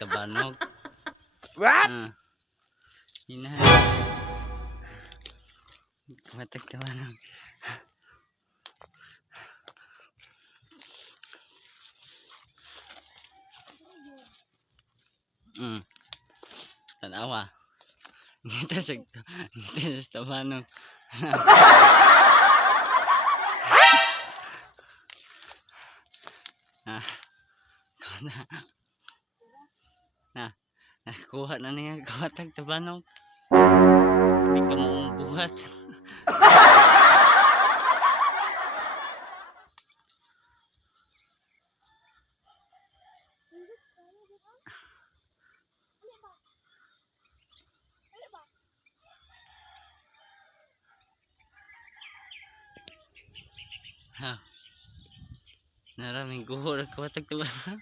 tabanog. What? Hina. Kamatag tabanog. Tanawa. Ngita sa tabanog. Kuha na niya kamatag tabanog. Hindi ka mo buhat. Naraming guho na kamatag tabanog.